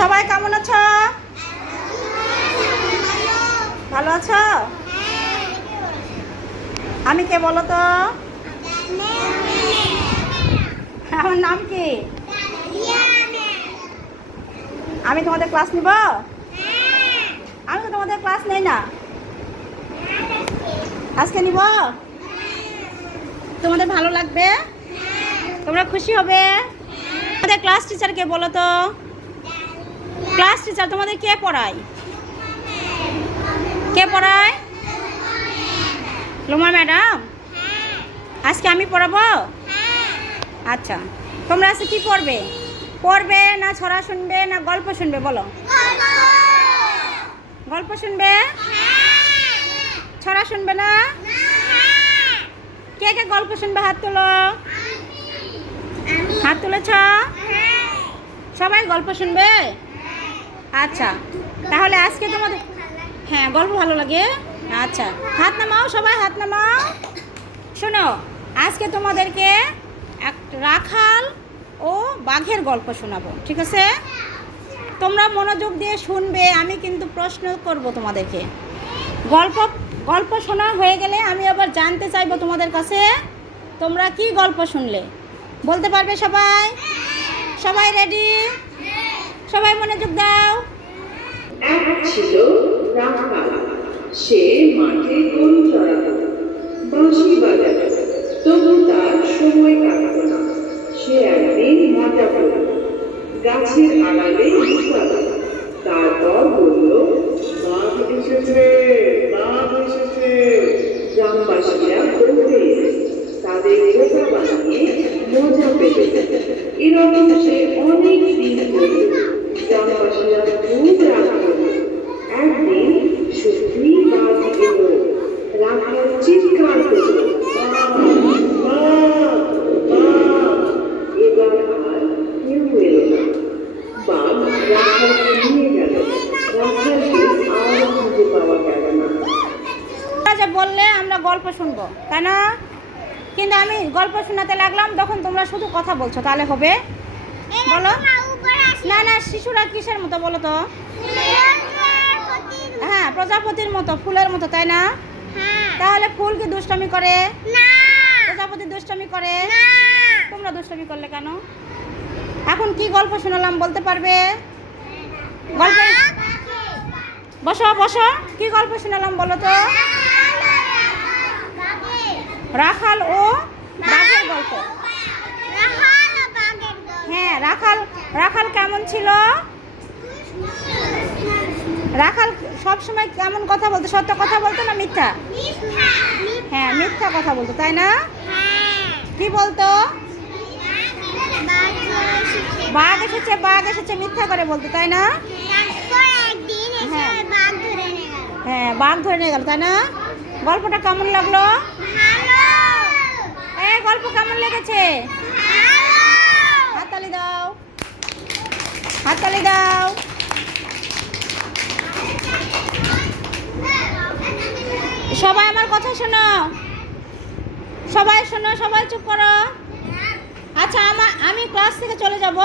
সবাই কেমন আছো? ভালো আছো? আমি কে বলো তো? আমার নাম কি? আমি তোমাদের ক্লাস নিব? আমি তো তোমাদের ক্লাস নেই না, আজকে নিব। তোমাদের ভালো লাগবে? তোমরা খুশি হবে? তোমাদের ক্লাস টিচার কে বলো তো? ক্লাস টিচার তোমাদের কে পড়ায়? কে পড়ায়? লোমা ম্যাডাম। আজকে আমি পড়াবো? আচ্ছা, তোমরা আজকে কি পড়বে? পড়বে না ছড়া শুনবে না গল্প শুনবে? বলো। গল্প শুনবে? ছড়া শুনবে না? কে কে গল্প শুনবে হাত তোলো। হাত তুলেছ? সবাই গল্প শুনবে? আচ্ছা, তাহলে আজকে তোমাদের হ্যাঁ গল্প ভালো লাগে। আচ্ছা, হাত নামাও, সবাই হাত নামাও। শোনো, আজকে তোমাদেরকে এক রাখাল ও বাঘের গল্প শোনাবো, ঠিক আছে? তোমরা মনোযোগ দিয়ে শুনবে, আমি কিন্তু প্রশ্ন করব তোমাদেরকে। গল্প শোনা হয়ে গেলে আমি আবার জানতে চাইবো তোমাদের কাছে তোমরা কি গল্প শুনলে। বলতে পারবে সবাই? সবাই রেডি? সবাই মনোযোগ দাও। এক ছিল রাখাল, সে মাঠে গরু চড়াতো, বাঁশি বাজাতো, তবু তার সময় কাটতো না। সে একদিন মজা করল, গাছের আড়ালে লুকালো, তারপর বলল, বাঘ এসেছে, বাঘ এসেছে। গ্রামবাসীরা দৌড়ে এলো, তাদের বোকা বানিয়ে মজা পেতে। এরকম সে অনেক দিন করল। গ্রামবাসীরা খুব রাগ করল। একদিন সত্যি বাঘ এলো। রাখাল চিৎকার করল, বাঘ, বাঘ, বাঘ। এবার আর কেউ এলো না। বাঘ রাখালকে নিয়ে গেল। রাখালকে আর খুঁজে পাওয়া গেল না। তোমরা যে বললে আমরা গল্প শুনবো, তাই না? কিন্তু আমি গল্প শোনাতে লাগলাম, তখন তোমরা শুধু কথা বলছো, তাহলে হবে? বলো। না না, শিশুরা কিসের মতো বলো তো? হ্যাঁ, প্রজাপতির মতো, ফুলের মতো, তাই না? তাহলে ফুল কি দুষ্টামি করে? প্রজাপতি দুষ্টামি করে? তোমরা দুষ্টামি করলে কেন? এখন কি গল্প শোনালাম বলতে পারবে? গল্প বসো বসো, কি গল্প শোনালাম বলো তো? রাখাল ও বাঘের গল্প। হ্যাঁ, রাখাল কেমন ছিল? রাখাল সব সময় কেমন কথা বলতো? সত্য কথা বলতো না মিথ্যা? হ্যাঁ, মিথ্যা কথা বলতো, তাই না? কি বলতো? বাঘ এসেছে, বাঘ এসেছে, মিথ্যা করে বলতো, তাই না? হ্যাঁ, বাঘ ধরে নিয়ে গেল, তাই না? গল্পটা কেমন লাগলো? এই গল্প কেমন লেগেছে? হাততালি দাও, হাততালি দাও। সবাই আমার কথা শোনো, সবাই শোনো, সবাই চুপ করো। আচ্ছা, আমি ক্লাস থেকে চলে যাব?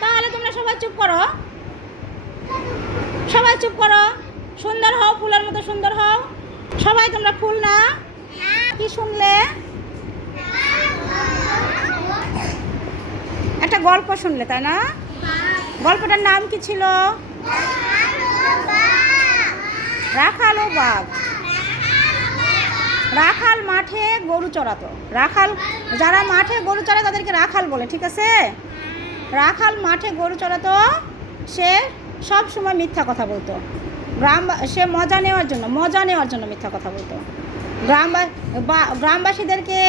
তাহলে তোমরা সবাই চুপ করো, সবাই চুপ করো। সুন্দর হও, ফুলের মতো সুন্দর হও। সবাই তোমরা ফুল না? কি শুনলে? একটা গল্প শুনলে, তাই না? গল্পটার নাম কি ছিল? রাখাল ও বাঘ। রাখাল মাঠে গরু চড়াতো। রাখাল, যারা মাঠে গরু চড়ায় তাদেরকে রাখাল বলে, ঠিক আছে? রাখাল মাঠে গরু চড়াতো। সে সব সময় মিথ্যা কথা বলতো। সে মজা নেওয়ার জন্য মিথ্যা কথা বলতো। গ্রামবাসীদেরকে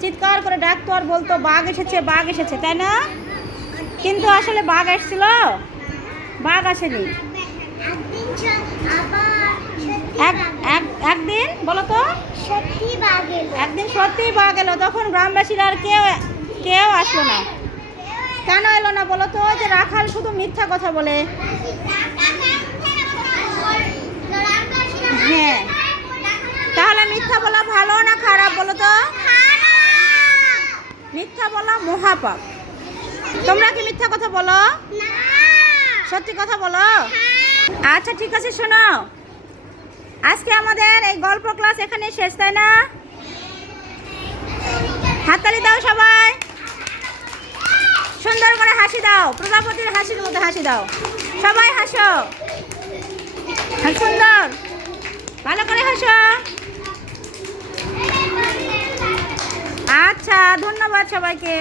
চিৎকার করে ডাকতো আর বলতো, বাঘ এসেছে, বাঘ এসেছে, তাই না? কিন্তু আসলে বাঘ এসেছিল? বাঘ আসেনি। একদিন বলো তো, একদিন সত্যি বাঘ এলো। তখন গ্রামবাসীরা আর কেউ আসলো না। কেন এলো না বলো তো? যে রাখাল শুধু মিথ্যা কথা বলে। হ্যাঁ, তাহলে মিথ্যা বলা ভালো না খারাপ বলো তো? মিথ্যা বলা মহাপাপ। তোমরা কি মিথ্যা কথা বলো? সত্যি কথা বলো। আচ্ছা ঠিক আছে, শোনো, আজকে আমাদের এই গল্প ক্লাস এখানে শেষ, তাই না? হাততালি দাও সবাই, সুন্দর করে হাসি দাও, প্রজাপতির হাসির মতো হাসি দাও, সবাই হাসো, সুন্দর ভালো করে হাসো। আচ্ছা, ধন্যবাদ সবাইকে।